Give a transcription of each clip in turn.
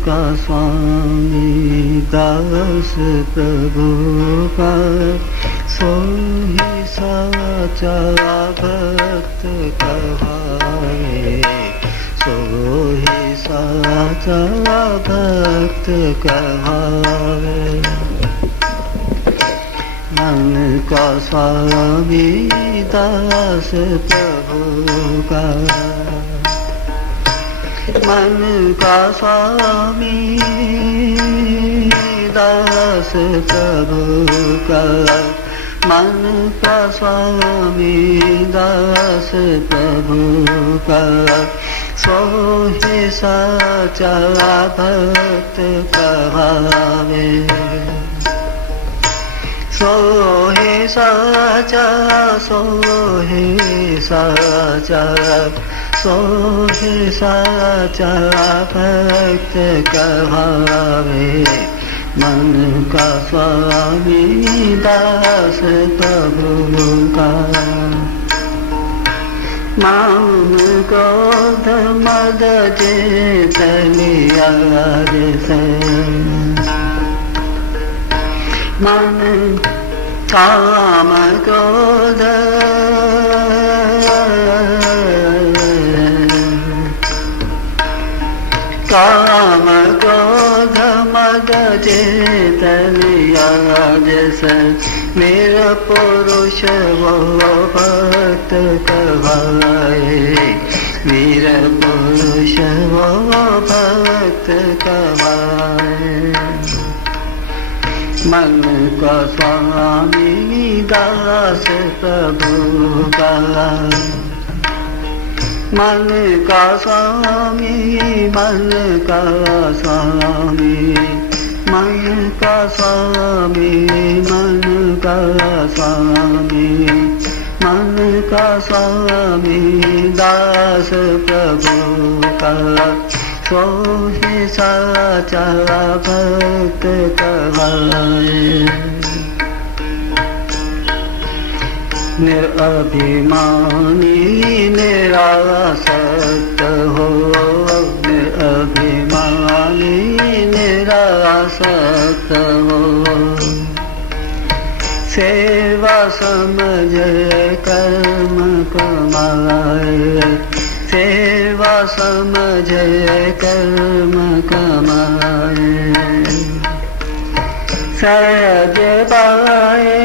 का स्वामी दास प्रभु का, सोही साचा भक्त कहावे, सोही साचा भक्त कहावे। मन का स्वामी दास प्रभु का, मन का स्वामी दास प्रभु का, मन का स्वामी दास प्रभु का, सोही साचा भक्त कहावे, सोही साचा, सोही साचा, सोही साचा भक्त कहावे। मन का स्वामी दास प्रभु का, माम क्रोध मद जेत लिया से, मन काम क्रोध काम क्रोध मद जेत लिया जैसे, मेरा पुरुष वो भक्त कहाए, मेरा पुरुष वो भक्त कहाए। मन का स्वामी दास प्रभु का, मन का स्वामी, मन का स्वामी, मन का स्वामी, मन का स्वामी, मन का स्वामी दास प्रभु का, सोही साचा भक्त कहाए। निरभिमानी निरासक्त हो, निरभिमानी निरासक्त हो, सेवा समझ कर्म कमाए, सेवा समझ कर्म कमाए, सहज पाए,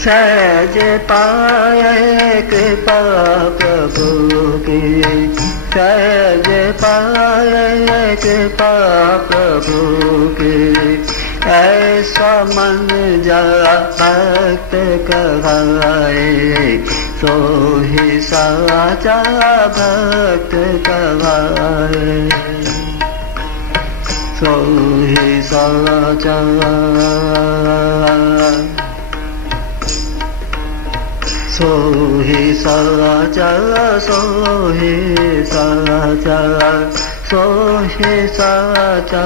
सहज पाए कृपा प्रभु की, सहज पाए कृपा प्रभु की, ऐसा मन जा भक्त कहाए, सोही साचा भक्त कहाए, सोही साचा, सोही साचा, सोही साचा, सोही साचा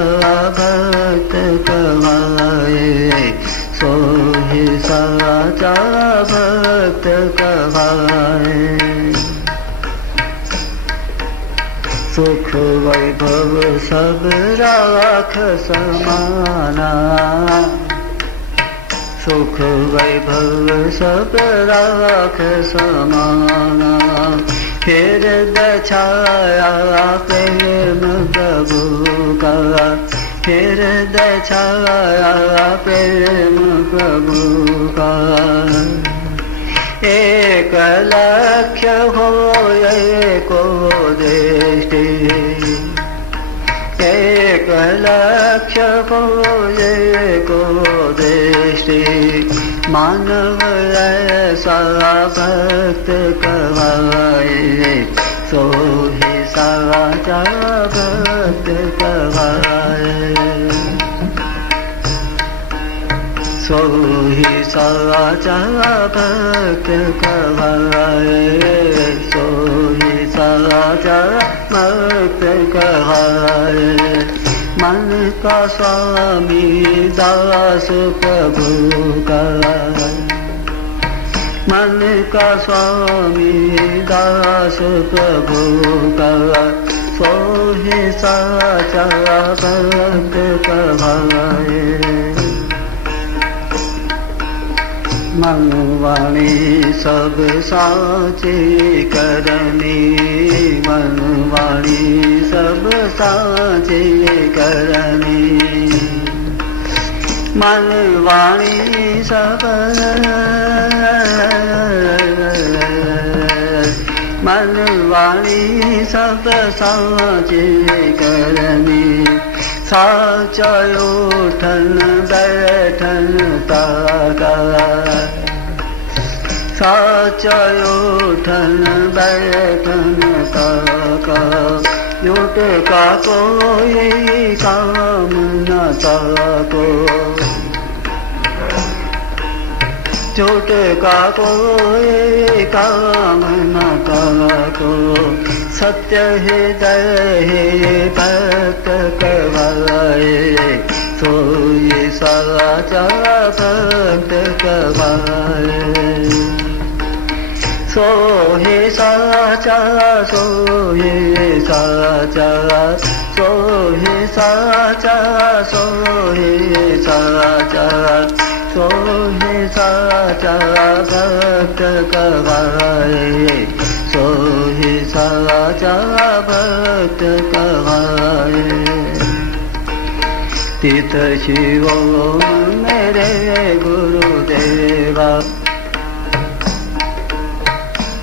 भक्त कहाए, सोही साचा भक्त कहाए। सुख वैभव सब राख समाना, सुख वैभव सब राख समाना, हृदय छाया प्रेम प्रभु का, हृदय छाया प्रेम प्रभु का, एक लक्ष्य हो एको दृष्टि, एक लक्ष्य हो एको दृष्टि, मानव ऐसा भक्त कहाए, सोही साचा भक्त कहाए, सोही साचा भक्त कहाए, सोही साचा भक्त कहाए। मन का स्वामी दास प्रभु का, मन का स्वामी दास प्रभु का, सोहे साचा भक्त कहाए। मन वाणी सब साचे करनी, मन वाणी सब साचे करनी, मन वाणी सब, मन वाणी सब साचे करनी, साचा उठन बैठन ताका, साचा उठन बैठन ताका, झूठ का कोई काम न ताको, झूठ का कोई काम न ताको, सत्य हृदय भक्त कहाए, सोई साचा भक्त कहाए। सोहे साचा, सोहे साचा, सोहे साचा, सोहे साचा, सोहे साचा भक्त कहाए, सोहे साचा भक्त कहाए। तीर्थ शिवो मेरे गुरुदेवा,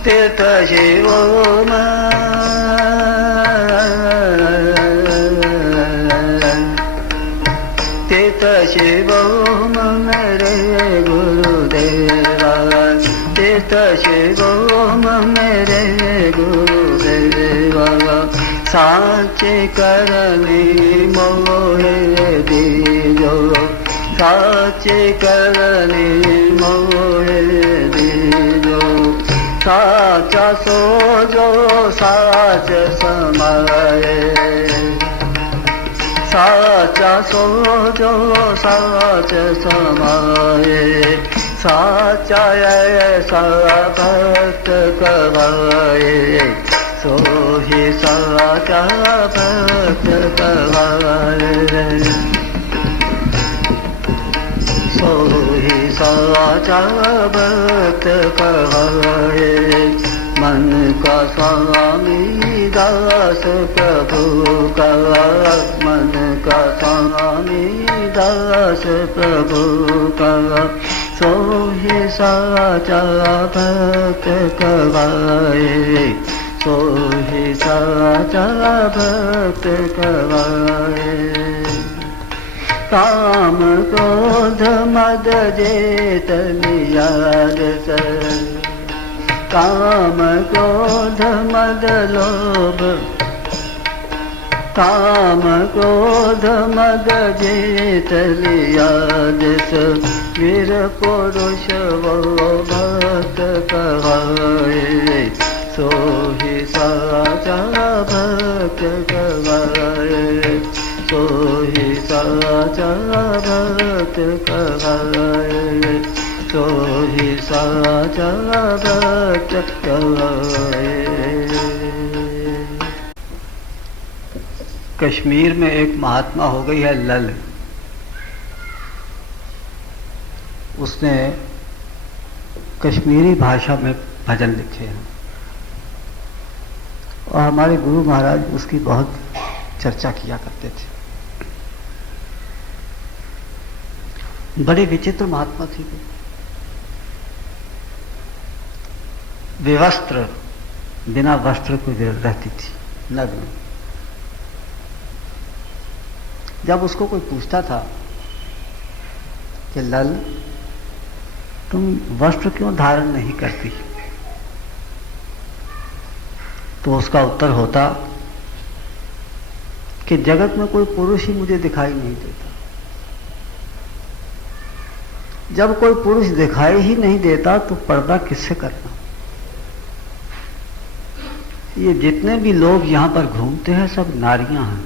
तीर्थ शिवो तीर्थ शिवो मेरे गुरुदेवा, तीर्थ शिवो मेरे गुरुदेवा, साचे करनी मोहे दीजो, साचे करनी मोहे दीजो, साचा सोजो साच समाए, साचा सोजो साच समाए, साचा ऐसा भक्त कहाए, सोही साचा भक्त कहाए, सोही साचा भक्त कहाए। मन का स्वामी दास प्रभु का, मन का स्वामी दास प्रभु का, सोही साचा भक्त कहाए, सोही साचा भक्त कहाए। काम क्रोध मद जेत नियाद सर, काम क्रोध मद लोभ, काम क्रोध मद जेत नियाद सर, वीर पुरुष वो भक्त कहाए, सोही साचा भक्त कहाए, सोही साचा भक्त कहाए, सोही साचा भक्त कहाए। कश्मीर में एक महात्मा हो गई है लल, उसने कश्मीरी भाषा में भजन लिखे हैं और हमारे गुरु महाराज उसकी बहुत चर्चा किया करते थे। बड़े विचित्र महात्मा थे वो, विवस्त्र, बिना वस्त्र को रहती थी, नग्न। जब उसको कोई पूछता था कि लल तुम वस्त्र क्यों धारण नहीं करती, तो उसका उत्तर होता कि जगत में कोई पुरुष ही मुझे दिखाई नहीं देता। जब कोई पुरुष दिखाई ही नहीं देता तो पर्दा किससे करना। ये जितने भी लोग यहां पर घूमते हैं सब नारियां हैं,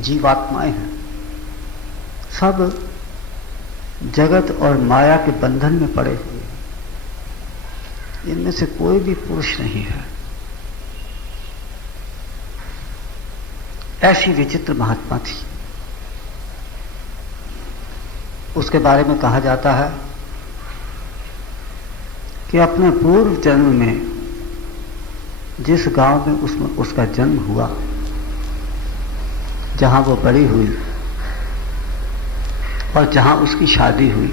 जीवात्माएं हैं, सब जगत और माया के बंधन में पड़े हुए हैं। इनमें से कोई भी पुरुष नहीं है। ऐसी विचित्र महात्मा थी। उसके बारे में कहा जाता है कि अपने पूर्व जन्म में जिस गांव में उसमें उसका जन्म हुआ, जहां वो बड़ी हुई और जहां उसकी शादी हुई,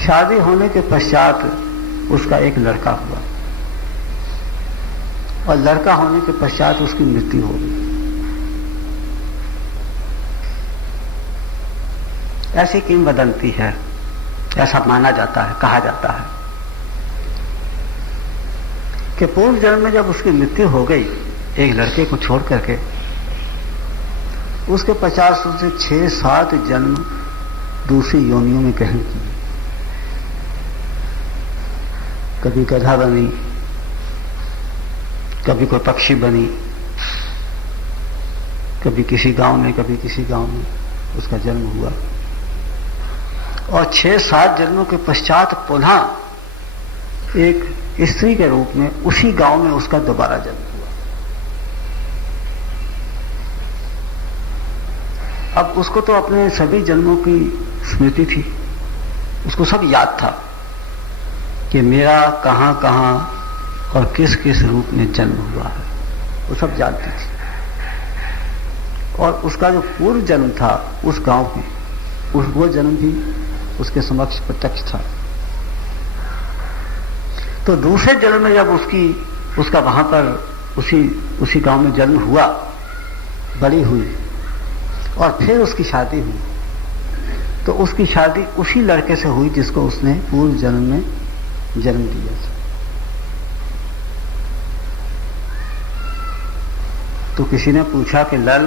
शादी होने के पश्चात उसका एक लड़का हुआ और लड़का होने के पश्चात उसकी मृत्यु हो गई। ऐसी किंवदंती है, ऐसा माना जाता है, कहा जाता है कि पूर्व जन्म में जब उसकी मृत्यु हो गई एक लड़के को छोड़ करके, उसके 50 से 6-7 जन्म दूसरी योनियों में ग्रहण किए। कभी गधा बनी, कभी कोई पक्षी बनी, कभी किसी गांव में, कभी किसी गांव में उसका जन्म हुआ और 6-7 जन्मों के पश्चात पुनः एक स्त्री के रूप में उसी गांव में उसका दोबारा जन्म हुआ। अब उसको तो अपने सभी जन्मों की स्मृति थी, उसको सब याद था कि मेरा कहां कहां और किस किस रूप में जन्म हुआ है, वो सब जानती थी। और उसका जो पूर्व जन्म था उस गांव में, वो जन्म भी उसके समक्ष प्रत्यक्ष था। तो दूसरे जन्म में जब उसका वहां पर उसी गांव में जन्म हुआ, बड़ी हुई और फिर उसकी शादी हुई, तो उसकी शादी उसी लड़के से हुई जिसको उसने पूर्व जन्म में जन्म दिया था। तो किसी ने पूछा कि लल,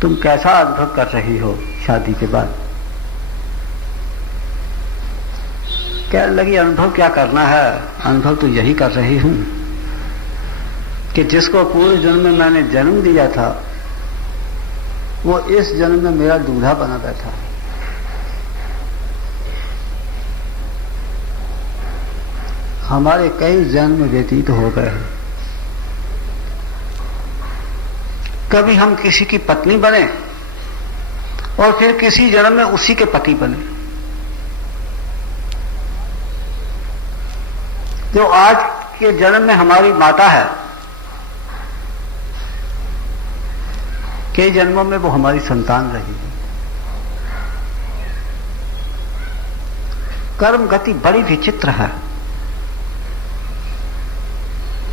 तुम कैसा अनुभव कर रही हो शादी के बाद? कहने लगी, अनुभव क्या करना है, अनुभव तो यही कर रही हूं कि जिसको पूर्व जन्म में मैंने जन्म दिया था वो इस जन्म में मेरा दूल्हा बना बैठा है। हमारे कई जन्म व्यतीत हो गए हैं, कभी हम किसी की पत्नी बने और फिर किसी जन्म में उसी के पति बने। जो आज के जन्म में हमारी माता है, कई जन्मों में वो हमारी संतान रही है। कर्म गति बड़ी विचित्र है,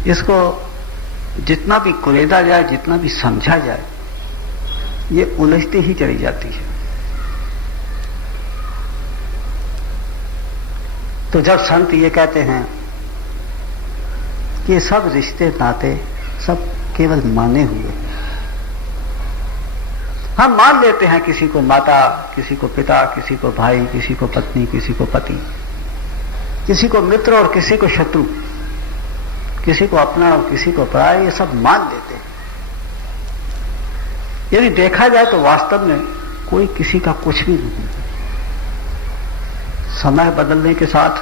इसको जितना भी कुरेदा जाए, जितना भी समझा जाए, ये उलझती ही चली जाती है। तो जब संत ये कहते हैं कि सब रिश्ते नाते सब केवल माने हुए, हम मान लेते हैं किसी को माता, किसी को पिता, किसी को भाई, किसी को पत्नी, किसी को पति, किसी को मित्र और किसी को शत्रु, किसी को अपना और किसी को पराया, ये सब मान लेते हैं। यदि देखा जाए तो वास्तव में कोई किसी का कुछ भी नहीं। समय बदलने के साथ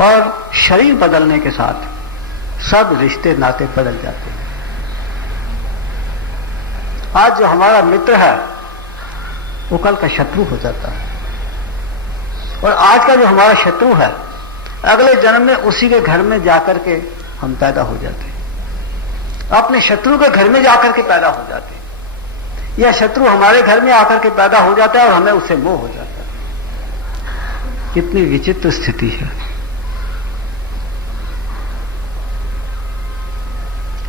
और शरीर बदलने के साथ सब रिश्ते नाते बदल जाते हैं। आज जो हमारा मित्र है वो कल का शत्रु हो जाता है, और आज का जो हमारा शत्रु है अगले जन्म में उसी के घर में जाकर के हम पैदा हो जाते हैं, अपने शत्रु के घर में जाकर के पैदा हो जाते हैं, या शत्रु हमारे घर में आकर के पैदा हो जाता है और हमें उससे मोह हो जाता है। कितनी विचित्र स्थिति है।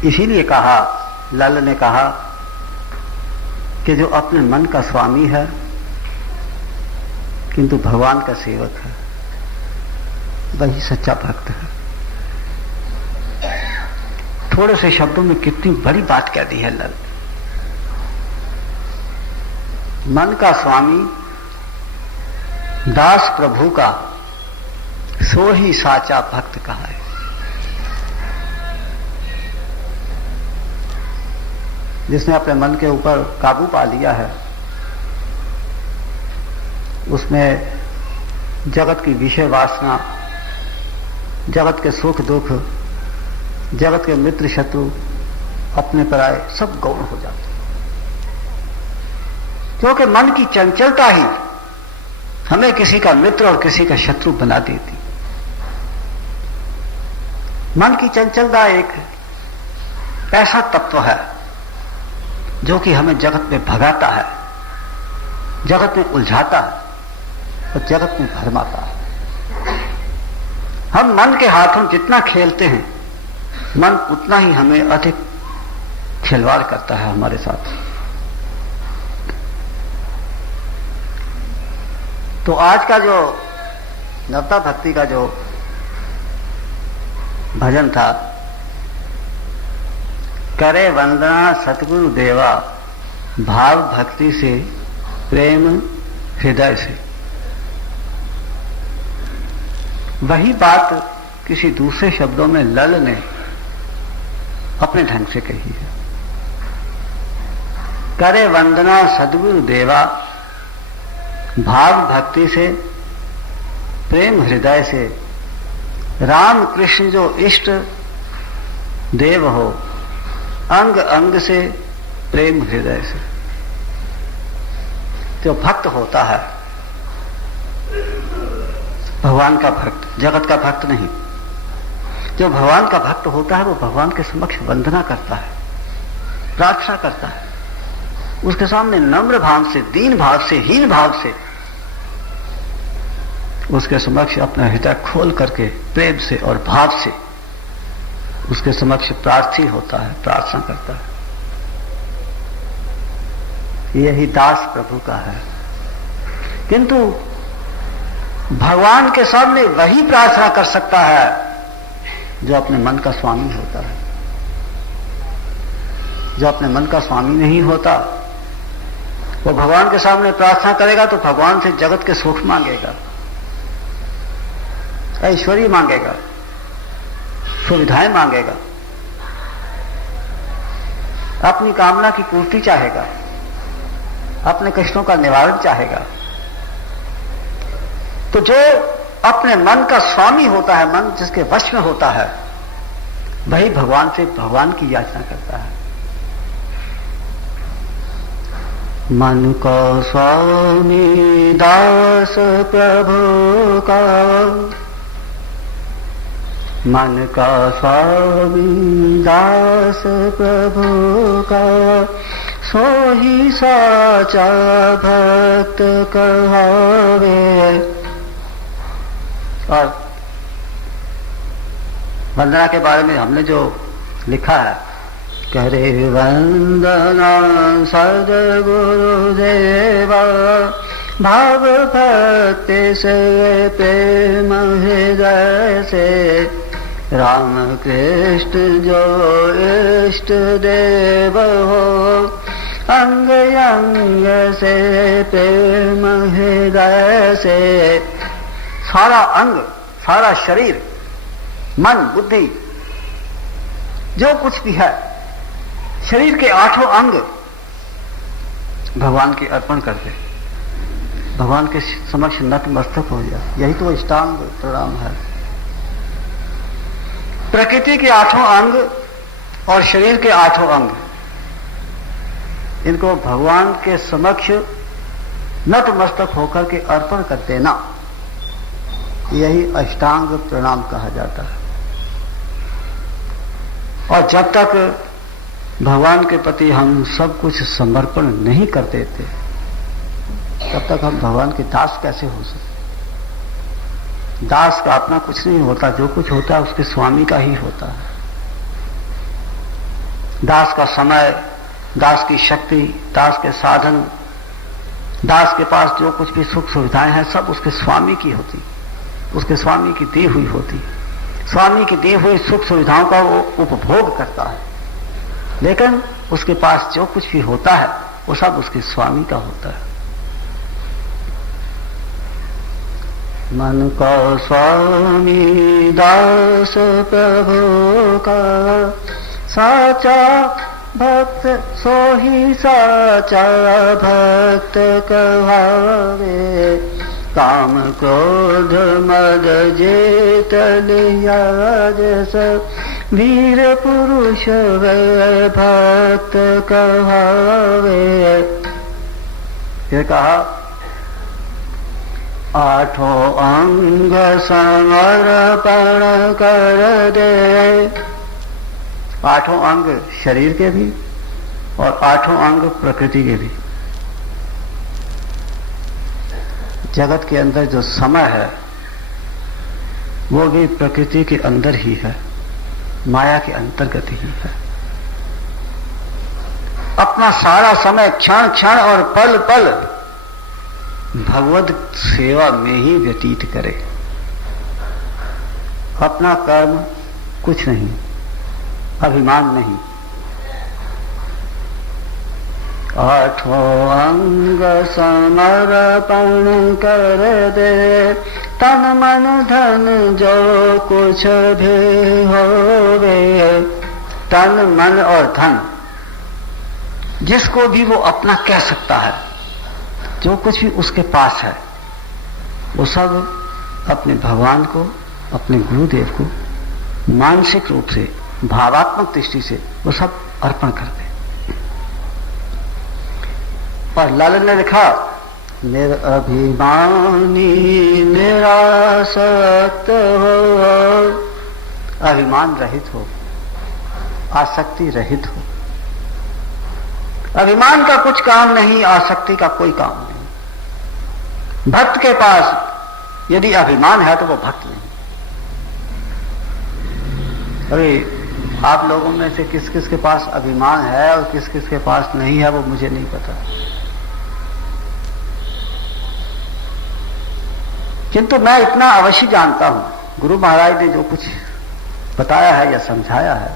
इसीलिए कहा, लाल ने कहा कि जो अपने मन का स्वामी है किंतु भगवान का सेवक है, वही सच्चा भक्त है। थोड़े से शब्दों में कितनी बड़ी बात कह दी है लल। मन का स्वामी दास प्रभु का, सो ही साचा भक्त कहा है। जिसने अपने मन के ऊपर काबू पा लिया है उसमें जगत की विषय वासना, जगत के सुख दुख, जगत के मित्र शत्रु, अपने पराये सब गौण हो जाते, क्योंकि मन की चंचलता ही हमें किसी का मित्र और किसी का शत्रु बना देती। मन की चंचलता एक ऐसा तत्व है जो कि हमें जगत में भगाता है, जगत में उलझाता है और जगत में भरमाता है। हम मन के हाथों जितना खेलते हैं, मन उतना ही हमें अधिक खिलवाड़ करता है हमारे साथ। तो आज का जो नवता भक्ति का जो भजन था, करे वंदना सतगुरु देवा, भाव भक्ति से प्रेम हृदय से, वही बात किसी दूसरे शब्दों में लल ने अपने ढंग से कही है। करे वंदना सद्गुरु देवा, भाव भक्ति से प्रेम हृदय से, राम कृष्ण जो इष्ट देव हो, अंग अंग से प्रेम हृदय से। जो भक्त होता है, भगवान का भक्त, जगत का भक्त नहीं, जो भगवान का भक्त होता है वो भगवान के समक्ष वंदना करता है, प्रार्थना करता है, उसके सामने नम्र भाव से, दीन भाव से, हीन भाव से उसके समक्ष अपना हृदय खोल करके प्रेम से और भाव से उसके समक्ष प्रार्थी होता है, प्रार्थना करता है। यही दास प्रभु का है। किंतु भगवान के सामने वही प्रार्थना कर सकता है जो अपने मन का स्वामी होता है। जो अपने मन का स्वामी नहीं होता वो भगवान के सामने प्रार्थना करेगा तो भगवान से जगत के सुख मांगेगा, ऐश्वर्य मांगेगा, सुविधाएं मांगेगा, अपनी कामना की पूर्ति चाहेगा, अपने कष्टों का निवारण चाहेगा। तो जो अपने मन का स्वामी होता है, मन जिसके वश में होता है, वही भगवान से भगवान की याचना करता है। मन को स्वामी दास प्रभु का, मन का स्वामी दास प्रभु का, सो ही साचा भक्त कहावे। और वंदना के बारे में हमने जो लिखा है, करे वंदना सद्गुरु देवा, भाव भक्ति से प्रेम हृदय से, राम कृष्ण जो इष्ट देव हो, अंग अंग से प्रेम हृदय से। सारा अंग, सारा शरीर, मन, बुद्धि, जो कुछ भी है, शरीर के 8 अंग भगवान के अर्पण करके भगवान के समक्ष नतमस्तक हो जाए। यही तो अष्टांग प्रणाम है। प्रकृति के 8 अंग और शरीर के 8 अंग, इनको भगवान के समक्ष नतमस्तक होकर के अर्पण कर देना, यही अष्टांग प्रणाम कहा जाता है। और जब तक भगवान के प्रति हम सब कुछ समर्पण नहीं कर देते, तब तक हम भगवान के दास कैसे हो सकते। दास का अपना कुछ नहीं होता, जो कुछ होता है उसके स्वामी का ही होता है। दास का समय, दास की शक्ति, दास के साधन, दास के पास जो कुछ भी सुख सुविधाएं हैं, सब उसके स्वामी की होती, उसके स्वामी की दी हुई होती। स्वामी की दी हुई सुख सुविधाओं का वो उपभोग करता है, लेकिन उसके पास जो कुछ भी होता है वो सब उसके स्वामी का होता है। मन को स्वामी दास प्रभु का, साचा भक्त सो ही साचा भक्त कहावे। काम क्रोध मद जेत लिया जस वीर पुरुष वे भक्त कहावे। ये कहा आठों अंग समर्पण कर दे। आठों अंग शरीर के भी और आठों अंग प्रकृति के भी। जगत के अंदर जो समय है वो भी प्रकृति के अंदर ही है, माया के अंतर्गत ही है। अपना सारा समय क्षण क्षण और पल पल भगवत सेवा में ही व्यतीत करे। अपना कर्म कुछ नहीं, अभिमान नहीं। आठों अंग समर्पण कर दे, तन मन धन जो कुछ भी होवे। तन मन और धन जिसको भी वो अपना कह सकता है, जो कुछ भी उसके पास है, वो सब अपने भगवान को, अपने गुरुदेव को मानसिक रूप से, भावात्मक दृष्टि से वो सब अर्पण कर दे। और लालन ने लिखा निरअभिमानी निरासक्त हो, अभिमान रहित हो, आसक्ति रहित हो। अभिमान का कुछ काम नहीं, आसक्ति का कोई काम नहीं। भक्त के पास यदि अभिमान है तो वो भक्त नहीं। अरे आप लोगों में से किस किस के पास अभिमान है और किस किस के पास नहीं है वो मुझे नहीं पता, किंतु मैं इतना अवश्य जानता हूं, गुरु महाराज ने जो कुछ बताया है या समझाया है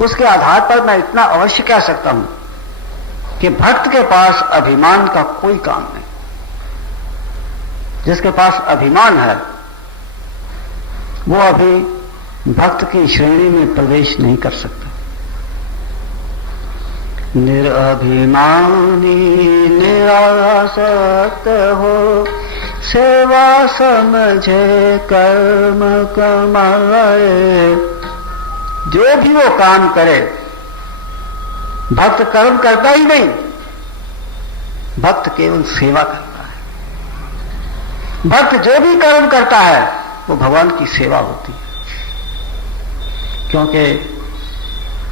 उसके आधार पर मैं इतना अवश्य कह सकता हूं कि भक्त के पास अभिमान का कोई काम नहीं। जिसके पास अभिमान है वो अभी भक्त की श्रेणी में प्रवेश नहीं कर सकता। निरअभिमानी निरासक्त हो, सेवा समझे कर्म कमाए। जो भी वो काम करे, भक्त कर्म करता ही नहीं, भक्त केवल सेवा करता है। भक्त जो भी कर्म करता है वो भगवान की सेवा होती है, क्योंकि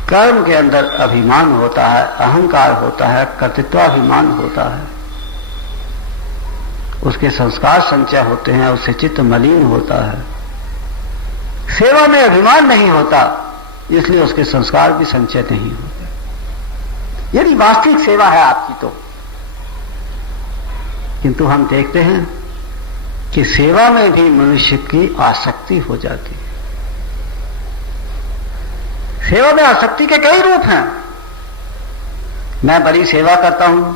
कर्म के अंदर अभिमान होता है, अहंकार होता है, कर्तृत्वाभिमान होता है, उसके संस्कार संचय होते हैं, उससे चित्त मलिन होता है। सेवा में अभिमान नहीं होता, इसलिए उसके संस्कार भी संचय नहीं होते। यदि वास्तविक सेवा है आपकी तो, किंतु हम देखते हैं कि सेवा में भी मनुष्य की आसक्ति हो जाती है। सेवा में आसक्ति के कई रूप हैं। मैं बड़ी सेवा करता हूं,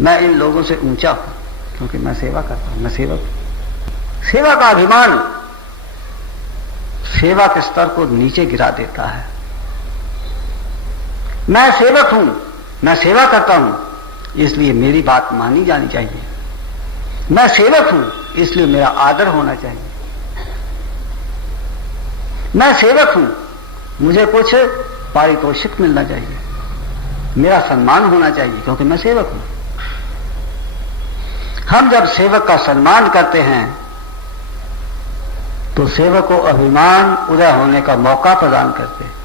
मैं इन लोगों से ऊंचा हूं क्योंकि मैं सेवा करता हूं, मैं सेवक हूं। सेवा का अभिमान सेवा के स्तर को नीचे गिरा देता है। मैं सेवक हूं, मैं सेवा करता हूं, इसलिए मेरी बात मानी जानी चाहिए। मैं सेवक हूं, इसलिए मेरा आदर होना चाहिए। मैं सेवक हूं, मुझे कुछ पारितोषिक मिलना चाहिए, मेरा सम्मान होना चाहिए क्योंकि मैं सेवक हूं। हम जब सेवक का सम्मान करते हैं तो सेवक को अभिमान उदय होने का मौका प्रदान करते हैं।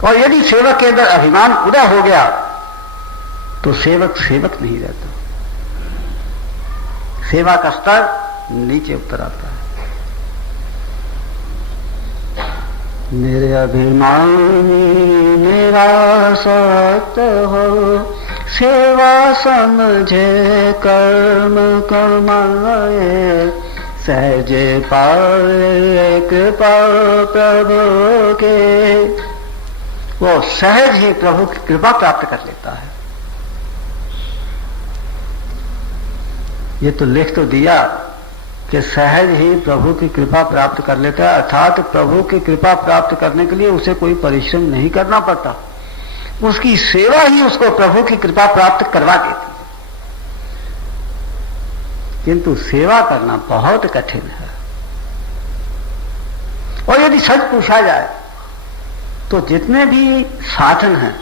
और यदि सेवक के अंदर अभिमान उदय हो गया तो सेवक सेवक नहीं रहता, सेवा का स्तर नीचे उतर आता है। मेरे अभिमानी निरासक्त हो, सेवा समझे कर्म कमाए। सहजे पाए कृपा प्रभु के, वो सहज ही प्रभु की कृपा प्राप्त कर लेता है। ये तो लिख तो दिया कि सहज ही प्रभु की कृपा प्राप्त कर लेता है, अर्थात प्रभु की कृपा प्राप्त करने के लिए उसे कोई परिश्रम नहीं करना पड़ता, उसकी सेवा ही उसको प्रभु की कृपा प्राप्त करवा देती है। किंतु सेवा करना बहुत कठिन है। और यदि सच पूछा जाए तो जितने भी साधन हैं,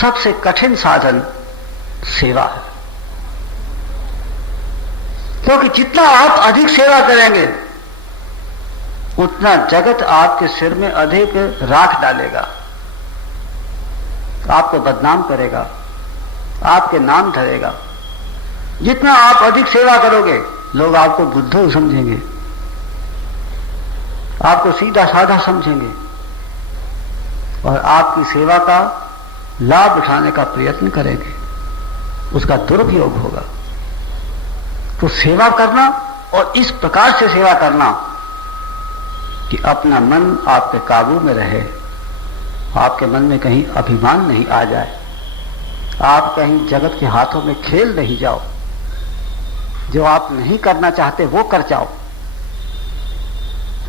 सबसे कठिन साधन सेवा है। क्योंकि जितना आप अधिक सेवा करेंगे उतना जगत आपके सिर में अधिक राख डालेगा, आपको बदनाम करेगा, आपके नाम धरेगा। जितना आप अधिक सेवा करोगे लोग आपको बुद्धू समझेंगे, आपको सीधा साधा समझेंगे और आपकी सेवा का लाभ उठाने का प्रयत्न करेंगे, उसका दुरुपयोग होगा। तो सेवा करना और इस प्रकार से सेवा करना कि अपना मन आपके काबू में रहे, आपके मन में कहीं अभिमान नहीं आ जाए, आप कहीं जगत के हाथों में खेल नहीं जाओ, जो आप नहीं करना चाहते वो कर जाओ।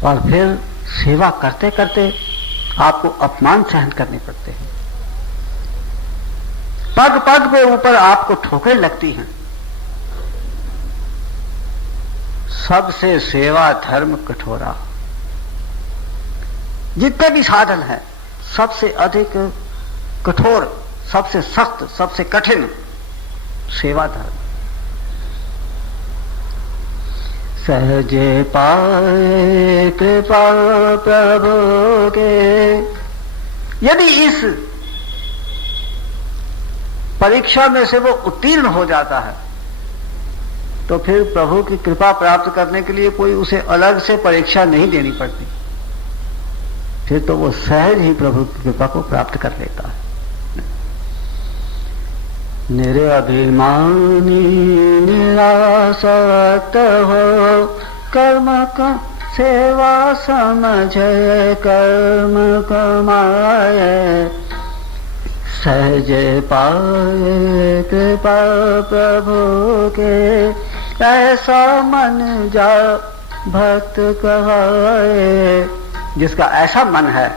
और फिर सेवा करते करते आपको अपमान सहन करने पड़ते हैं, पग पग पे ऊपर आपको ठोकरें लगती हैं। सबसे सेवा धर्म कठोरा। जितने भी साधन है सबसे अधिक कठोर, सबसे सख्त, सबसे कठिन सेवा धर्म। सहजे पाए कृपा प्रभु के। यदि इस परीक्षा में से वो उत्तीर्ण हो जाता है तो फिर प्रभु की कृपा प्राप्त करने के लिए कोई उसे अलग से परीक्षा नहीं देनी पड़ती, फिर तो वो सहज ही प्रभु की कृपा को प्राप्त कर लेता है। निरभिमानी निरासक्त हो, कर्म का सेवा समझे, कर्म कमाए, सहज पाए कृपा प्रभु के। ऐसा मन जा भक्त कहाए। जिसका ऐसा मन है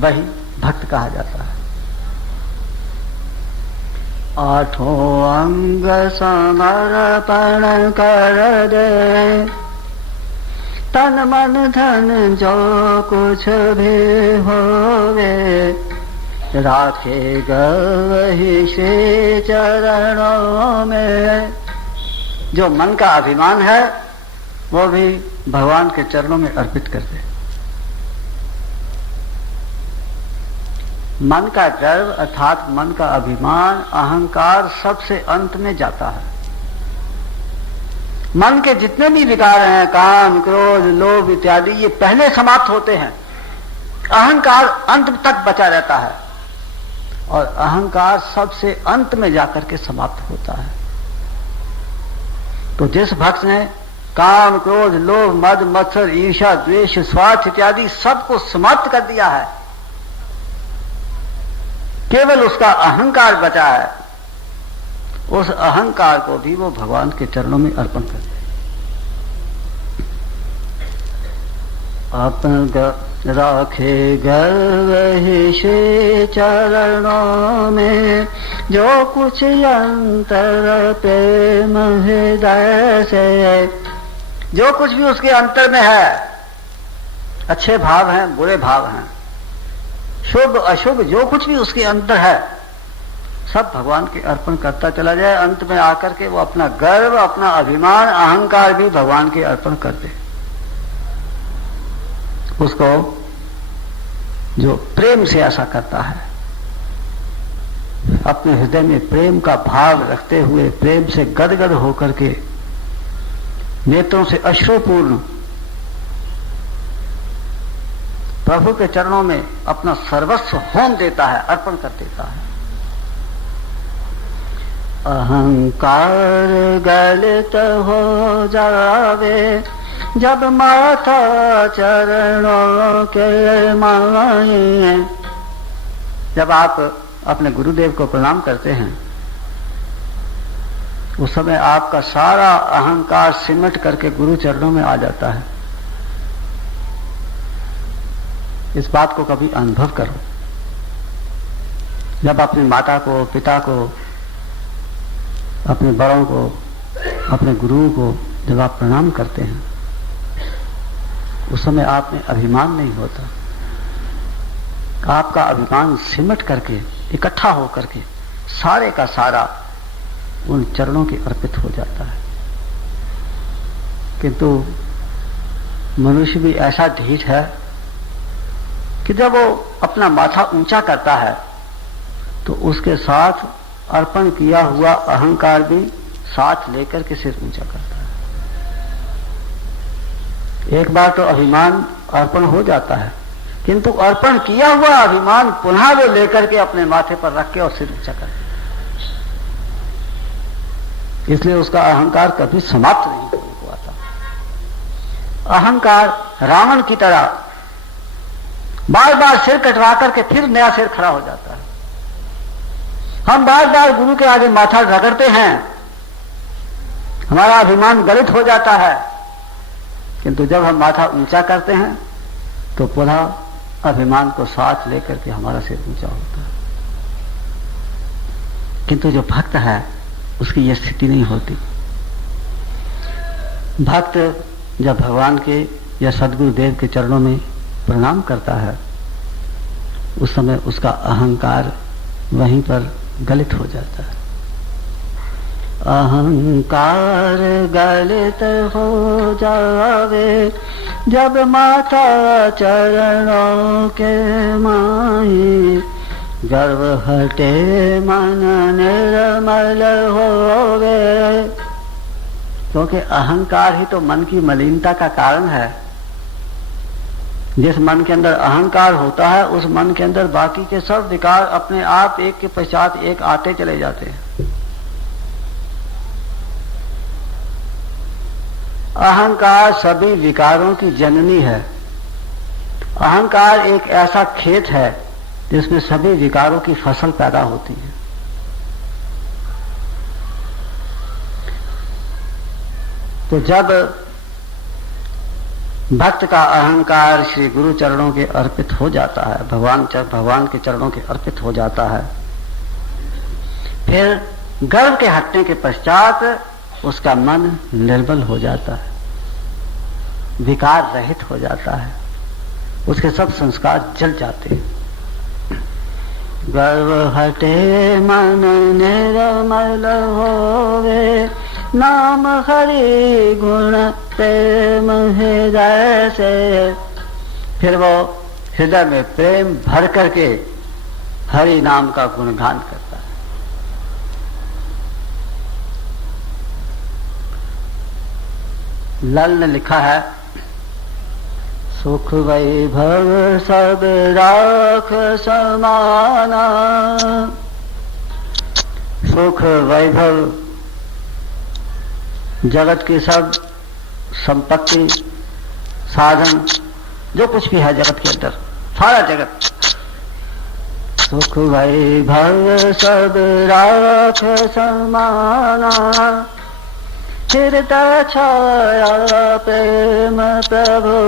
वही भक्त कहा जाता है। आठों अंग समर्पण कर दे, तन मन धन जो कुछ भी होवे, राखेगा वही श्री चरणों में। जो मन का अभिमान है वो भी भगवान के चरणों में अर्पित कर दे। मन का गर्व अर्थात मन का अभिमान, अहंकार सबसे अंत में जाता है। मन के जितने भी विकार हैं, काम, क्रोध, लोभ इत्यादि, ये पहले समाप्त होते हैं। अहंकार अंत तक बचा रहता है और अहंकार सबसे अंत में जाकर के समाप्त होता है। तो जिस भक्त ने काम, क्रोध, लोभ, मद, मत्सर, ईर्ष्या, द्वेष, स्वार्थ इत्यादि सबको समाप्त कर दिया है, केवल उसका अहंकार बचा है, उस अहंकार को भी वो भगवान के चरणों में अर्पण कर दे। अपन राखे गर्व श्री चरणों में, जो कुछ अंतर प्रेम हृदय से। जो कुछ भी उसके अंतर में है, अच्छे भाव हैं, बुरे भाव हैं, शुभ अशुभ, जो कुछ भी उसके अंदर है सब भगवान के अर्पण करता चला जाए। अंत में आकर के वो अपना गर्व, अपना अभिमान, अहंकार भी भगवान के अर्पण कर दे। उसको जो प्रेम से ऐसा करता है, अपने हृदय में प्रेम का भाव रखते हुए, प्रेम से गदगद होकर के, नेत्रों से अश्रुपूर्ण प्रभु के चरणों में अपना सर्वस्व होम देता है, अर्पण कर देता है। अहंकार गलित हो जावे, जब माथा चरणों के माए। जब आप अपने गुरुदेव को प्रणाम करते हैं उस समय आपका सारा अहंकार सिमट करके गुरु चरणों में आ जाता है। इस बात को कभी अनुभव करो। जब अपनी माता को, पिता को, अपने बड़ों को अपने गुरुओं को जब आप प्रणाम करते हैं उस समय आप में अभिमान नहीं होता। आपका अभिमान सिमट करके इकट्ठा होकर के सारे का सारा उन चरणों के अर्पित हो जाता है। किंतु मनुष्य भी ऐसा ढीठ है कि जब वो अपना माथा ऊंचा करता है तो उसके साथ अर्पण किया हुआ अहंकार भी साथ लेकर के सिर ऊंचा करता है। एक बार तो अभिमान अर्पण हो जाता है, किंतु अर्पण किया हुआ अभिमान पुनः वो लेकर के अपने माथे पर रख के और सिर ऊंचा करता है। इसलिए उसका अहंकार कभी समाप्त नहीं होने को आता। अहंकार रावण की तरह बार बार सिर कटवा करके फिर नया सिर खड़ा हो जाता है। हम बार बार गुरु के आगे माथा रगड़ते हैं, हमारा अभिमान गलित हो जाता है, किंतु जब हम माथा ऊंचा करते हैं तो पुनः अभिमान को साथ लेकर के हमारा सिर ऊंचा होता है। किंतु जो भक्त है उसकी यह स्थिति नहीं होती। भक्त जब भगवान के या सद्गुरुदेव के चरणों में प्रणाम करता है उस समय उसका अहंकार वहीं पर गलित हो जाता है। अहंकार गलित हो जावे जब माथा चरणों के माही, गर्व हटे मन निर्मल होवे। क्योंकि अहंकार ही तो मन की मलिनता का कारण है। जिस मन के अंदर अहंकार होता है उस मन के अंदर बाकी के सब विकार अपने आप एक के पश्चात एक आते चले जाते हैं। अहंकार सभी विकारों की जननी है। अहंकार एक ऐसा खेत है जिसमें सभी विकारों की फसल पैदा होती है। तो जब भक्त का अहंकार श्री गुरु चरणों के अर्पित हो जाता है, भगवान के चरणों के अर्पित हो जाता है, फिर गर्व के हटने के पश्चात उसका मन निर्मल हो जाता है, विकार रहित हो जाता है, उसके सब संस्कार जल जाते हैं। गर्व हटे मन निर्मल होवे, नाम हरि गुण प्रेम हृदय से। फिर वो हृदय में प्रेम भर करके हरि नाम का गुणगान करता है। लल ने लिखा है, सुख वैभव सब राख समाना। सुख वैभव जगत की सब संपत्ति साधन जो कुछ भी है जगत के अंदर, सारा जगत। सुख वैभव सब राख समाना, हृदय छाया प्रेम प्रभु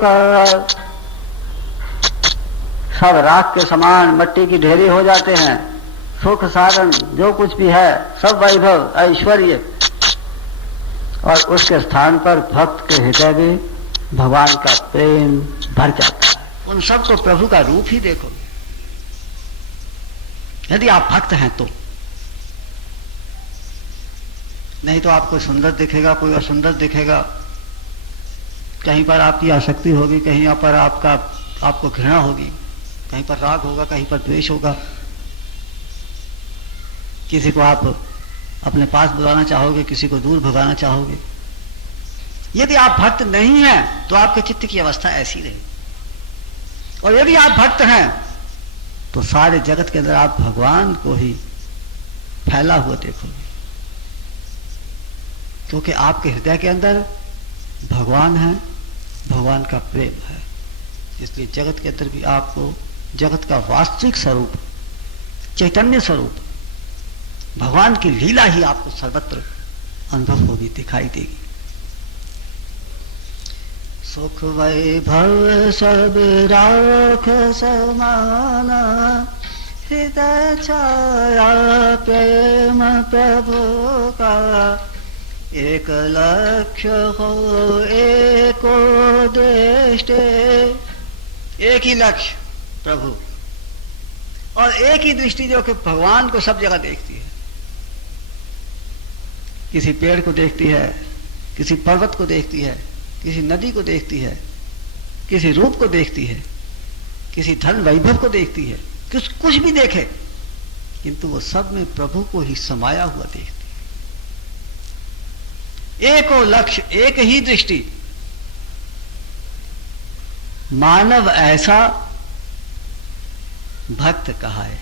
का। सब राख के समान मट्टी की ढेरी हो जाते हैं। सुख साधन जो कुछ भी है सब वैभव ऐश्वर्य, और उसके स्थान पर भक्त के हृदय में भगवान का प्रेम भर जाता है। उन सब को प्रभु का रूप ही देखो यदि आप भक्त हैं तो। नहीं तो आपको सुंदर दिखेगा, कोई असुंदर दिखेगा, कहीं पर आपकी आसक्ति होगी, कहीं पर आपको घृणा होगी, कहीं पर राग होगा, कहीं पर द्वेष होगा। किसी को आप अपने पास बुलाना चाहोगे, किसी को दूर भगाना चाहोगे। यदि आप भक्त नहीं हैं तो आपके चित्त की अवस्था ऐसी रही, और यदि आप भक्त हैं तो सारे जगत के अंदर आप भगवान को ही फैला हुआ देखोगे, क्योंकि आपके हृदय के अंदर भगवान है, भगवान का प्रेम है। इसलिए जगत के अंदर भी आपको जगत का वास्तविक स्वरूप, चैतन्य स्वरूप, भगवान की लीला ही आपको सर्वत्र अनुभव होगी, दिखाई देगी। सुख वैभव सब राख समाना, हृदय छाया प्रेम प्रभु का। एक लक्ष्य हो एको दृष्टि, एक ही लक्ष्य प्रभु और एक ही दृष्टि जो कि भगवान को सब जगह देखती है। किसी पेड़ को देखती है, किसी पर्वत को देखती है, किसी नदी को देखती है, किसी रूप को देखती है, किसी धन वैभव को देखती है, कुछ भी देखे, किंतु वो सब में प्रभु को ही समाया हुआ देखती है। एको लक्ष्य, एक ही दृष्टि। मानव ऐसा भक्त कहा है।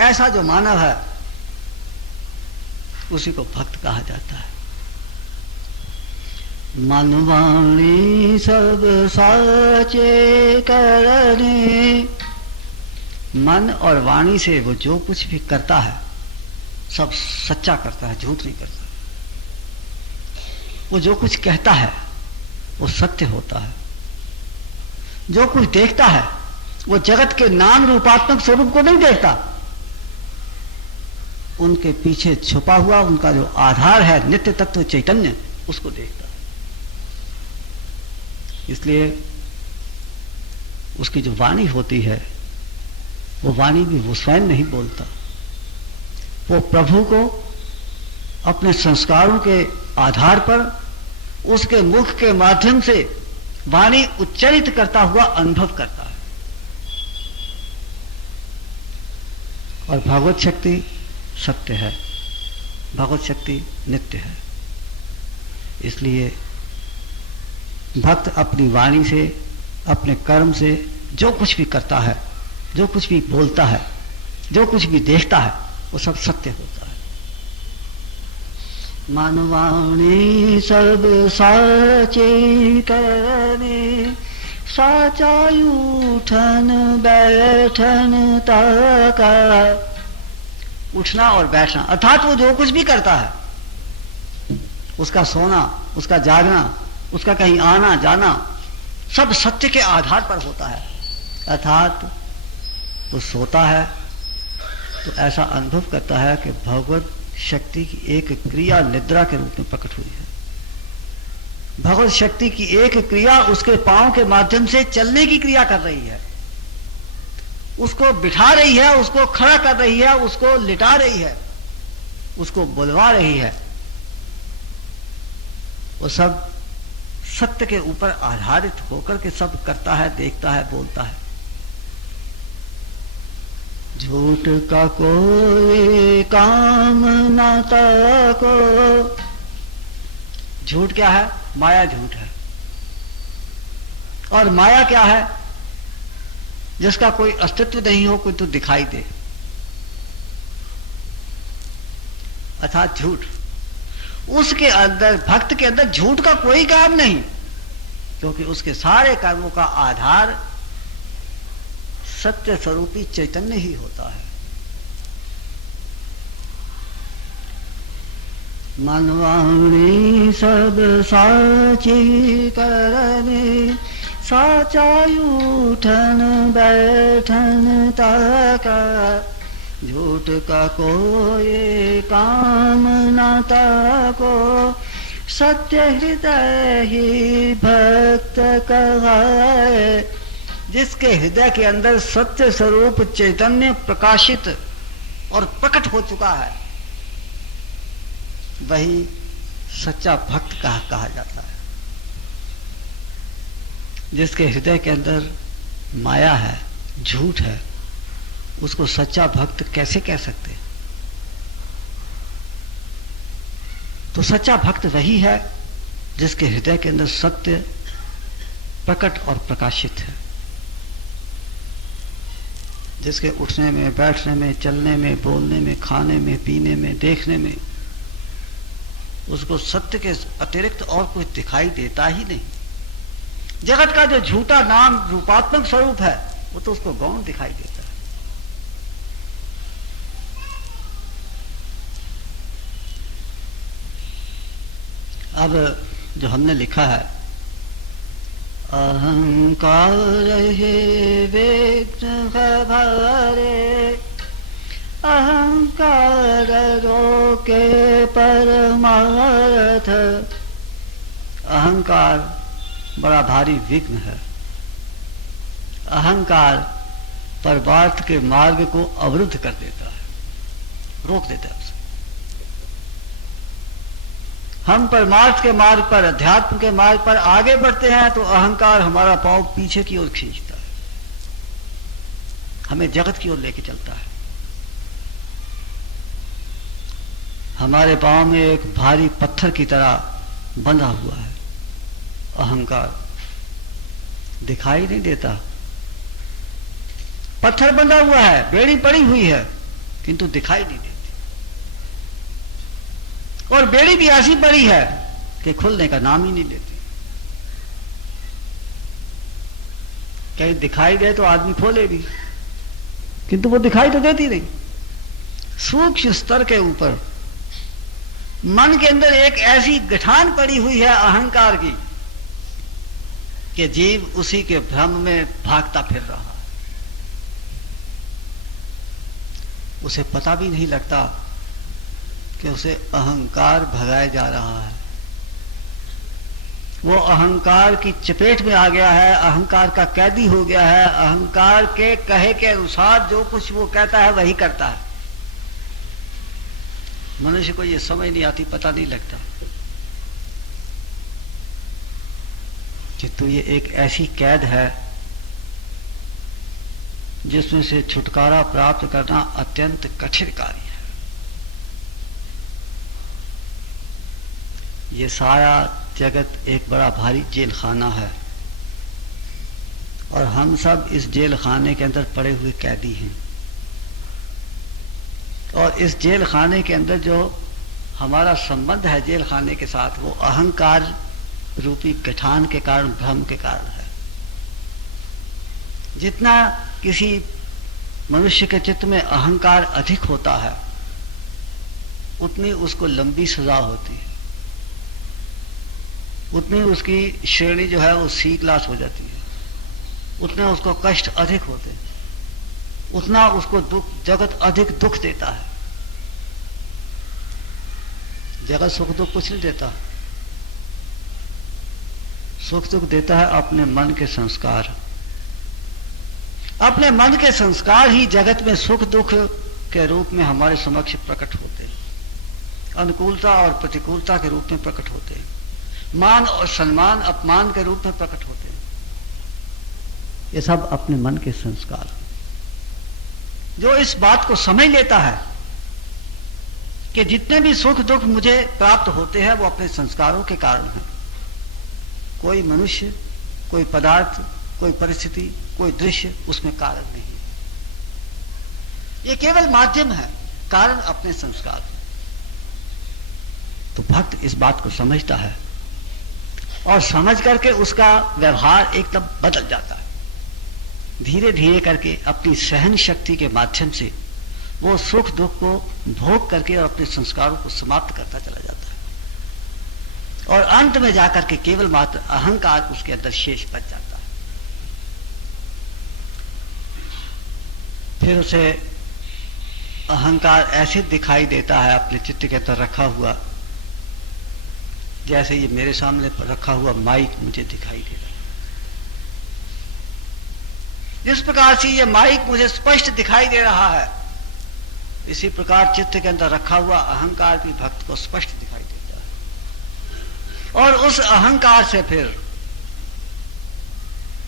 ऐसा जो मानव है उसी को भक्त कहा जाता है। मन वाणी सब साचे करने, मन और वाणी से वो जो कुछ भी करता है सब सच्चा करता है, झूठ नहीं करता। वो जो कुछ कहता है वो सत्य होता है। जो कुछ देखता है वो जगत के नाम रूपात्मक स्वरूप को नहीं देखता, उनके पीछे छुपा हुआ उनका जो आधार है नित्य तत्व चैतन्य, उसको देखता है। इसलिए उसकी जो वाणी होती है वो वाणी भी वो स्वयं नहीं बोलता, वो प्रभु को अपने संस्कारों के आधार पर उसके मुख के माध्यम से वाणी उच्चरित करता हुआ अनुभव करता है। और भगवत शक्ति सत्य है, भगवत शक्ति नित्य है। इसलिए भक्त अपनी वाणी से, अपने कर्म से जो कुछ भी करता है, जो कुछ भी बोलता है, जो कुछ भी देखता है, वो सब सत्य होता है। मन वाणी सब साचे करने, साचा उठन बैठन ताका। उठना और बैठना अर्थात वो जो कुछ भी करता है, उसका सोना, उसका जागना, उसका कहीं आना जाना, सब सत्य के आधार पर होता है। अर्थात वो सोता है तो ऐसा अनुभव करता है कि भगवत शक्ति की एक क्रिया निद्रा के रूप में प्रकट हुई है। भगवत शक्ति की एक क्रिया उसके पांव के माध्यम से चलने की क्रिया कर रही है, उसको बिठा रही है, उसको खड़ा कर रही है, उसको लिटा रही है, उसको बुलवा रही है। वो सब सत्य के ऊपर आधारित होकर के सब करता है, देखता है, बोलता है। झूठ का कोई काम न ताको। झूठ क्या है? माया झूठ है। और माया क्या है? जिसका कोई अस्तित्व नहीं हो, कोई तो दिखाई दे, अर्थात झूठ। उसके अंदर, भक्त के अंदर झूठ का कोई काम नहीं, क्योंकि उसके सारे कर्मों का आधार सत्य स्वरूपी चैतन्य ही होता है। मन वाणी सब साची करने, साचा उठन बैठन ताका। झूठ का कोई काम न ताको, सत्य हृदय ही भक्त कहाए। जिसके हृदय के अंदर सत्य स्वरूप चैतन्य प्रकाशित और प्रकट हो चुका है, वही सच्चा भक्त कहा जाता है। जिसके हृदय के अंदर माया है, झूठ है, उसको सच्चा भक्त कैसे कह सकते? तो सच्चा भक्त वही है जिसके हृदय के अंदर सत्य प्रकट और प्रकाशित है, जिसके उठने में, बैठने में, चलने में, बोलने में, खाने में, पीने में, देखने में उसको सत्य के अतिरिक्त और कुछ दिखाई देता ही नहीं। जगत का जो झूठा नाम रूपात्मक स्वरूप है वो तो उसको गौण दिखाई देता है। अब जो हमने लिखा है, अहंकार हे विघ्न भारे, अहंकार अहंकार रोके परमार्थ। अहंकार बड़ा भारी विघ्न है। अहंकार परमार्थ के मार्ग को अवरुद्ध कर देता है, रोक देता है उसे। हम परमार्थ के मार्ग पर, अध्यात्म के मार्ग पर आगे बढ़ते हैं तो अहंकार हमारा पांव पीछे की ओर खींचता है, हमें जगत की ओर लेके चलता है। हमारे पांव में एक भारी पत्थर की तरह बंधा हुआ है अहंकार, दिखाई नहीं देता। पत्थर बंधा हुआ है, बेड़ी पड़ी हुई है, किंतु दिखाई नहीं देती। और बेड़ी भी ऐसी पड़ी है कि खुलने का नाम ही नहीं लेती। कहीं दिखाई दे तो आदमी खोले भी, किंतु वो दिखाई तो देती नहीं। सूक्ष्म स्तर के ऊपर मन के अंदर एक ऐसी गठान पड़ी हुई है अहंकार की कि जीव उसी के भ्रम में भागता फिर रहा है। उसे पता भी नहीं लगता कि उसे अहंकार भगाया जा रहा है। वो अहंकार की चपेट में आ गया है, अहंकार का कैदी हो गया है। अहंकार के कहे के अनुसार जो कुछ वो कहता है वही करता है। मनुष्य को ये समझ नहीं आती, पता नहीं लगता किंतु ये एक ऐसी कैद है जिसमें से छुटकारा प्राप्त करना अत्यंत कठिन कार्य है। ये सारा जगत एक बड़ा भारी जेल खाना है और हम सब इस जेल खाने के अंदर पड़े हुए कैदी हैं। और इस जेल खाने के अंदर जो हमारा संबंध है जेल खाने के साथ, वो अहंकार रूपी गठान के कारण, भ्रम के कारण है। जितना किसी मनुष्य के चित्त में अहंकार अधिक होता है उतनी उसको लंबी सजा होती है, उतनी उसकी श्रेणी जो है वो सी क्लास हो जाती है, उतने उसको कष्ट अधिक होते हैं, उतना उसको दुख, जगत अधिक दुख देता है। जगत सुख दुख कुछ नहीं देता, सुख दुख देता है अपने मन के संस्कार। अपने मन के संस्कार ही जगत में सुख दुख के रूप में हमारे समक्ष प्रकट होते हैं, अनुकूलता और प्रतिकूलता के रूप में प्रकट होते हैं, मान और सम्मान अपमान के रूप में प्रकट होते हैं। ये सब अपने मन के संस्कार। जो इस बात को समझ लेता है कि जितने भी सुख दुख मुझे प्राप्त होते हैं वो अपने संस्कारों के कारण हैं। कोई मनुष्य, कोई पदार्थ, कोई परिस्थिति, कोई दृश्य उसमें कारण नहीं। ये केवल माध्यम है, कारण अपने संस्कार। तो भक्त इस बात को समझता है और समझ करके उसका व्यवहार एकदम बदल जाता है। धीरे धीरे करके अपनी सहन शक्ति के माध्यम से वो सुख दुख को भोग करके और अपने संस्कारों को समाप्त करता चला जाता है और अंत में जाकर के केवल मात्र अहंकार उसके अंदर शेष बच जाता है। फिर उसे अहंकार ऐसे दिखाई देता है अपने चित्त के अंदर रखा हुआ, जैसे ये मेरे सामने रखा हुआ माइक मुझे दिखाई दे रहा है। जिस प्रकार से ये माइक मुझे स्पष्ट दिखाई दे रहा है, इसी प्रकार चित्त के अंदर रखा हुआ अहंकार भी भक्त को स्पष्ट दिखाई देता है। और उस अहंकार से फिर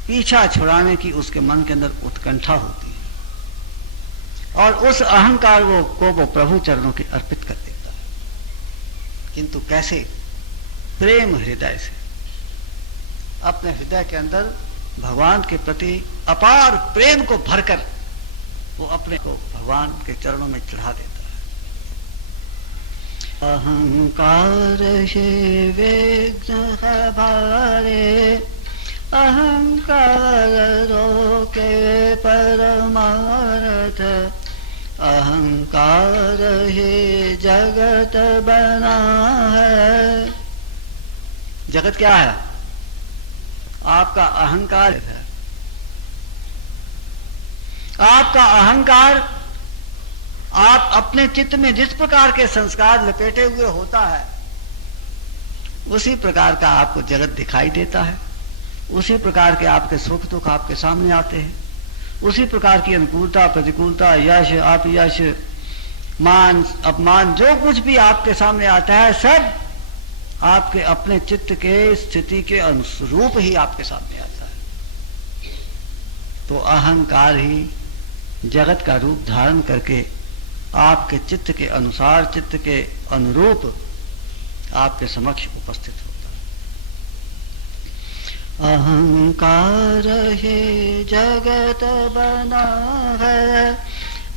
पीछा छुड़ाने की उसके मन के अंदर उत्कंठा होती है और उस अहंकार को वो प्रभु चरणों के अर्पित कर देता है। किंतु कैसे? प्रेम हृदय से। अपने हृदय के अंदर भगवान के प्रति अपार प्रेम को भरकर वो अपने को भगवान के चरणों में चढ़ा देता है। अहंकार से विघ्न है भारे, अहंकार रोके परमार्थ, अहंकार ही जगत बना है। जगत क्या है? आपका अहंकार है। आपका अहंकार आप अपने चित्त में जिस प्रकार के संस्कार लपेटे हुए होता है, उसी प्रकार का आपको जगत दिखाई देता है, उसी प्रकार के आपके सुख दुख आपके सामने आते हैं, उसी प्रकार की अनुकूलता प्रतिकूलता, यश अपयश, मान अपमान, जो कुछ भी आपके सामने आता है सब आपके अपने चित्त के स्थिति के अनुरूप ही आपके सामने आता है। तो अहंकार ही जगत का रूप धारण करके आपके चित्त के अनुसार, चित्त के अनुरूप आपके समक्ष उपस्थित होता है। अहंकार ही जगत बना है,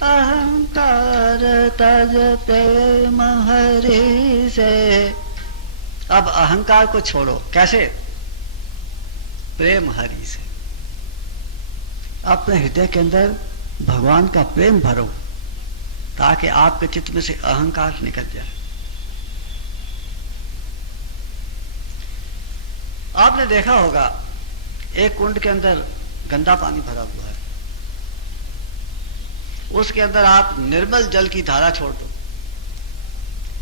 अहंकार तज प्रेम हरि से। अब अहंकार को छोड़ो, कैसे? प्रेम हरि से। अपने हृदय के अंदर भगवान का प्रेम भरो, ताकि आपके चित्त में से अहंकार निकल जाए। आपने देखा होगा एक कुंड के अंदर गंदा पानी भरा हुआ है, उसके अंदर आप निर्मल जल की धारा छोड़ दो,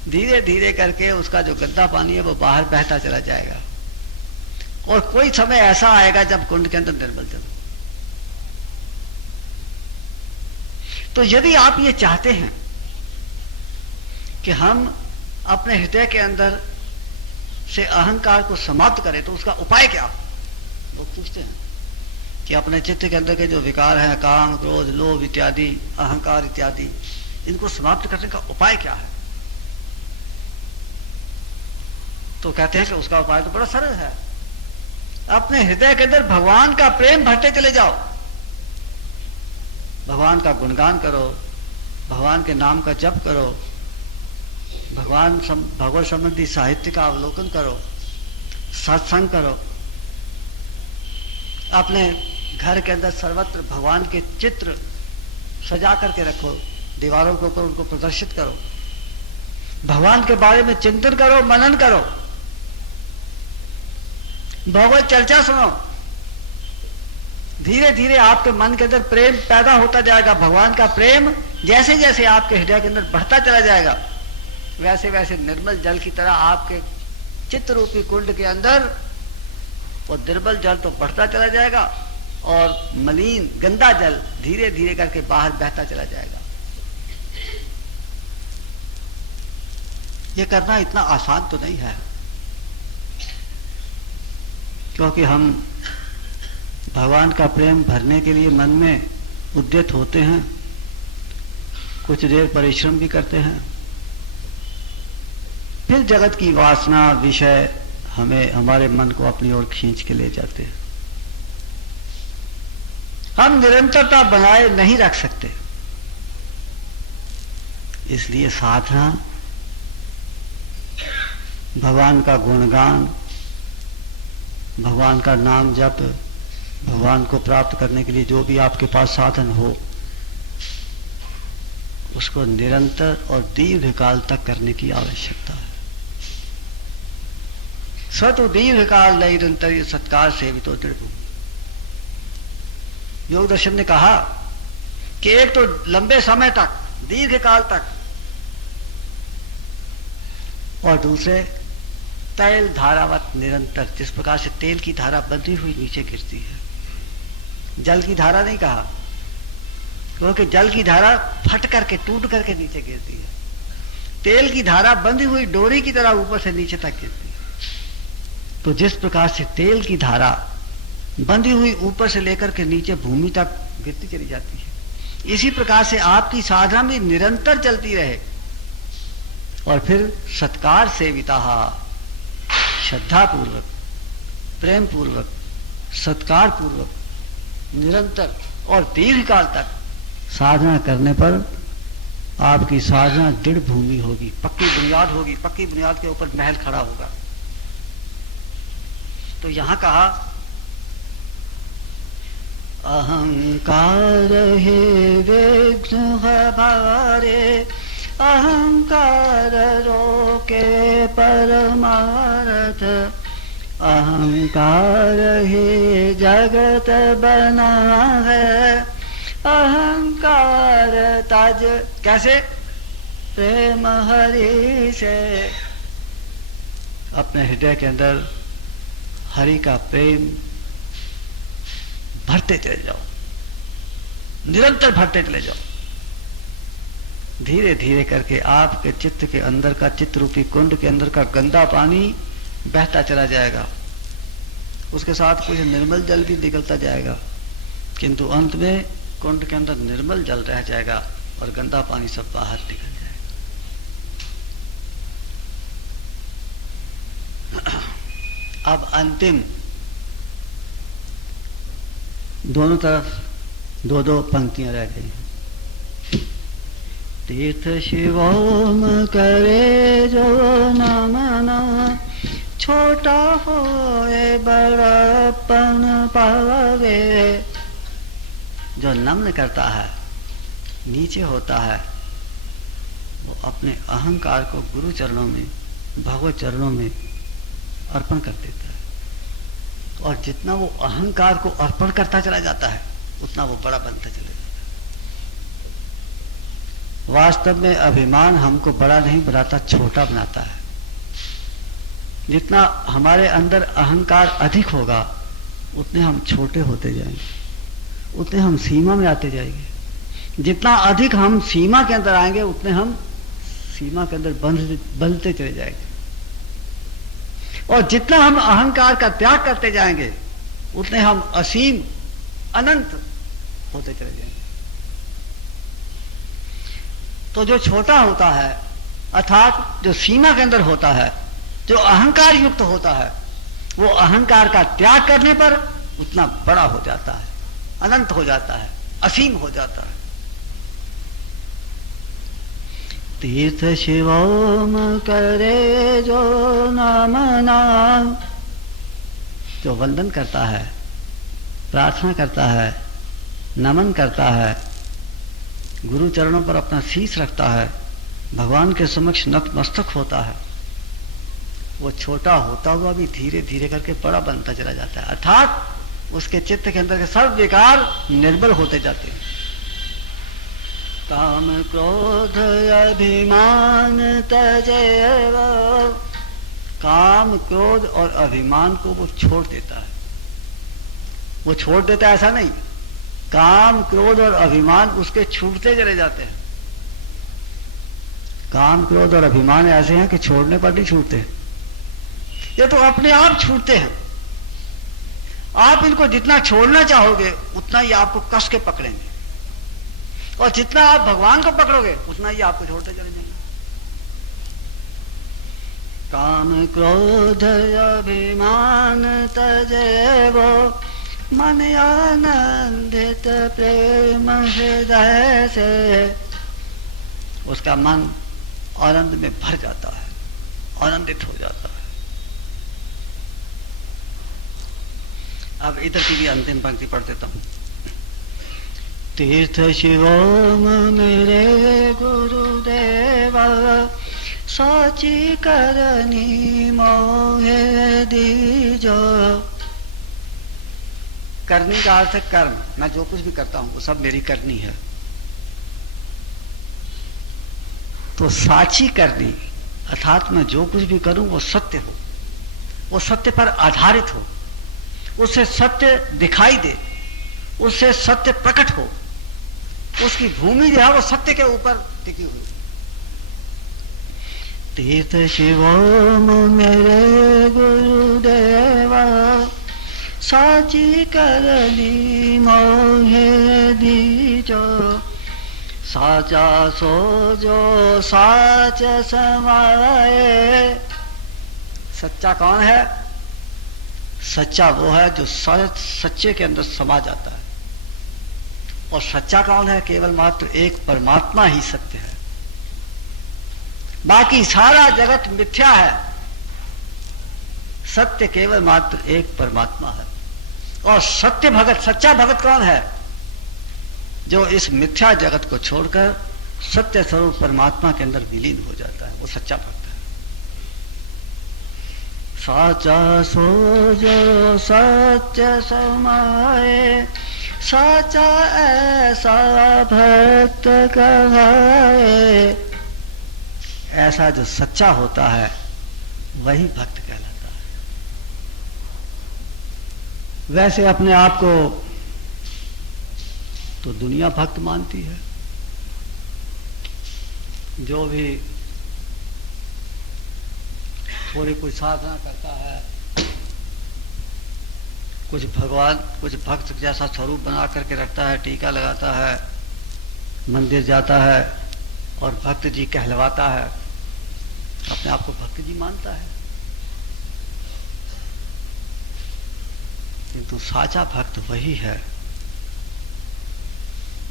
धीरे धीरे करके उसका जो गंदा पानी है वो बाहर बहता चला जाएगा, और कोई समय ऐसा आएगा जब कुंड के अंदर निर्मल जल। तो यदि आप ये चाहते हैं कि हम अपने हृदय के अंदर से अहंकार को समाप्त करें, तो उसका उपाय क्या? लोग पूछते हैं कि अपने चित्त के अंदर के जो विकार हैं, काम क्रोध लोभ इत्यादि, अहंकार इत्यादि, इनको समाप्त करने का उपाय क्या है? तो कहते हैं कि उसका उपाय तो बड़ा सरल है। अपने हृदय के अंदर भगवान का प्रेम भरते चले जाओ, भगवान का गुणगान करो, भगवान के नाम का जप करो, भगवत संबंधी साहित्य का अवलोकन करो, सत्संग करो, अपने घर के अंदर सर्वत्र भगवान के चित्र सजा करके रखो, दीवारों के ऊपर उनको प्रदर्शित करो, भगवान के बारे में चिंतन करो, मनन करो, भगवत चर्चा सुनो। धीरे धीरे आपके मन के अंदर प्रेम पैदा होता जाएगा। भगवान का प्रेम जैसे जैसे आपके हृदय के अंदर बढ़ता चला जाएगा, वैसे वैसे निर्मल जल की तरह आपके चित्त रूपी कुंड के अंदर वो निर्मल जल तो बढ़ता चला जाएगा, और मलिन गंदा जल धीरे धीरे करके बाहर बहता चला जाएगा। ये करना इतना आसान तो नहीं है, क्योंकि हम भगवान का प्रेम भरने के लिए मन में उद्यत होते हैं, कुछ देर परिश्रम भी करते हैं, फिर जगत की वासना विषय हमें हमारे मन को अपनी ओर खींच के ले जाते हैं। हम निरंतरता बनाए नहीं रख सकते, इसलिए साधना, भगवान का गुणगान, भगवान का नाम जप, भगवान को प्राप्त करने के लिए जो भी आपके पास साधन हो, उसको निरंतर और दीर्घ काल तक करने की आवश्यकता है। सतु दीर्घ काल निरंतर सत्कार सेवितो दृढ़। योग दर्शन ने कहा कि एक तो लंबे समय तक, दीर्घ काल तक, और दूसरे तैल धारावत निरंतर, जिस प्रकार से तेल की धारा बंधी हुई नीचे गिरती है। जल की धारा नहीं कहा, क्योंकि जल की धारा फट करके टूट करके नीचे गिरती है। तेल की धारा बंधी हुई डोरी की तरह ऊपर से नीचे तक गिरती है। तो जिस प्रकार से तेल की धारा बंधी हुई ऊपर से लेकर के नीचे भूमि तक गिरती चली जाती है, इसी प्रकार से आपकी साधना भी निरंतर चलती रहे, और फिर सत्कार सेविता, श्रद्धा पूर्वक, प्रेम पूर्वक, सत्कार पूर्वक, निरंतर और दीर्घ काल तक साधना करने पर आपकी साधना दृढ़ भूमि होगी, पक्की बुनियाद होगी, पक्की बुनियाद के ऊपर महल खड़ा होगा। तो यहां कहा अहंकार हे विघ्न भारे, अहंकार रोके परमार्थ, अहंकार ही जगत बना है, अहंकार ताज। कैसे? प्रेम हरि से। अपने हृदय के अंदर हरि का प्रेम भरते चले जाओ, निरंतर भरते चले जाओ। धीरे धीरे करके आपके चित्त के अंदर का, चित्त रूपी कुंड के अंदर का गंदा पानी बहता चला जाएगा, उसके साथ कुछ निर्मल जल भी निकलता जाएगा, किंतु अंत में कुंड के अंदर निर्मल जल रह जाएगा और गंदा पानी सब बाहर निकल जाएगा। अब अंतिम दोनों तरफ दो दो पंक्तियां रह गई। तीर्थ शिवोम करे जो नमना, छोटा होए बड़प्पन पावे। जो नम्न करता है, नीचे होता है, वो अपने अहंकार को गुरु चरणों में, भगवत चरणों में अर्पण कर देता है। और जितना वो अहंकार को अर्पण करता चला जाता है, उतना वो बड़ा बनता चला जाता है। वास्तव में अभिमान हमको बड़ा नहीं बनाता, छोटा बनाता है। जितना हमारे अंदर अहंकार अधिक होगा, उतने हम छोटे होते जाएंगे, उतने हम सीमा में आते जाएंगे। जितना अधिक हम सीमा के अंदर आएंगे, उतने हम सीमा के अंदर बंधते चले जाएंगे। और जितना हम अहंकार का त्याग करते जाएंगे, उतने हम असीम, अनंत होते चले जाएंगे। तो जो छोटा होता है, अर्थात जो सीमा के अंदर होता है, जो अहंकार युक्त होता है, वो अहंकार का त्याग करने पर उतना बड़ा हो जाता है, अनंत हो जाता है, असीम हो जाता है। तीर्थ शिवोम करे जो नमना, जो वंदन करता है, प्रार्थना करता है, नमन करता है, गुरु चरणों पर अपना शीश रखता है, भगवान के समक्ष नतमस्तक होता है, वो छोटा होता हुआ भी धीरे धीरे करके बड़ा बनता चला जाता है। अर्थात उसके चित्त के अंदर के सब विकार निर्बल होते जाते हैं। काम क्रोध अभिमान तजेव, काम क्रोध और अभिमान को वो छोड़ देता है। वो छोड़ देता है ऐसा नहीं, काम क्रोध और अभिमान उसके छूटते चले जाते हैं। काम क्रोध और अभिमान ऐसे हैं कि छोड़ने पर नहीं छूटते, ये तो अपने आप छूटते हैं। आप इनको जितना छोड़ना चाहोगे, उतना ही आपको कस के पकड़ेंगे, और जितना आप भगवान को पकड़ोगे, उतना ही आपको छोड़ते चले जाएंगे। काम क्रोध अभिमान तजेवो, मन आनंदित प्रेम हृदय से। उसका मन आनंद में भर जाता है, आनंदित हो जाता है। अब इधर की भी अंतिम पंक्ति पढ़ देता हूं। तीर्थ शिवोम मेरे गुरुदेवा, साची करनी मोहे दीजो। करनी का अर्थ है कर्म। मैं जो कुछ भी करता हूं वो सब मेरी करनी है। तो साची करनी अर्थात मैं जो कुछ भी करूं वो सत्य हो, वो सत्य पर आधारित हो, उससे सत्य दिखाई दे, उससे सत्य प्रकट हो, उसकी भूमि जो है वो सत्य के ऊपर टिकी हुई। तीर्थ शिवोम मेरे गुरुदेवा, साची करनी मोहे दीजो। साचा सो जो साच समाए। सच्चा कौन है? सच्चा वो है जो सच्चे के अंदर समा जाता है। और सच्चा कौन है? केवल मात्र एक परमात्मा ही सत्य है, बाकी सारा जगत मिथ्या है। सत्य केवल मात्र एक परमात्मा है। और सत्य भगत, सच्चा भगत कौन है? जो इस मिथ्या जगत को छोड़कर सत्य स्वरूप परमात्मा के अंदर विलीन हो जाता है, वो सच्चा भक्त है। साचा सो जो सत्य समाए, साचा ऐसा भक्त कहाए। ऐसा जो सच्चा होता है वही भक्त कहलाता है। वैसे अपने आप को तो दुनिया भक्त मानती है। जो भी थोड़ी कोई साधना करता है, कुछ भगवान कुछ भक्त जैसा स्वरूप बना करके रखता है, टीका लगाता है, मंदिर जाता है और भक्त जी कहलवाता है, अपने आप को भक्त जी मानता है। किंतु साचा भक्त वही है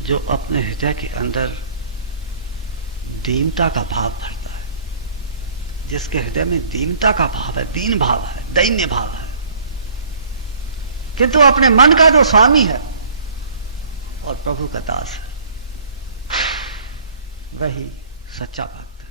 जो अपने हृदय के अंदर दीनता का भाव भरता है, जिसके हृदय में दीनता का भाव है, दीन भाव है, दैन्य भाव है, किंतु अपने मन का जो स्वामी है और प्रभु का दास है, वही सच्चा भक्त।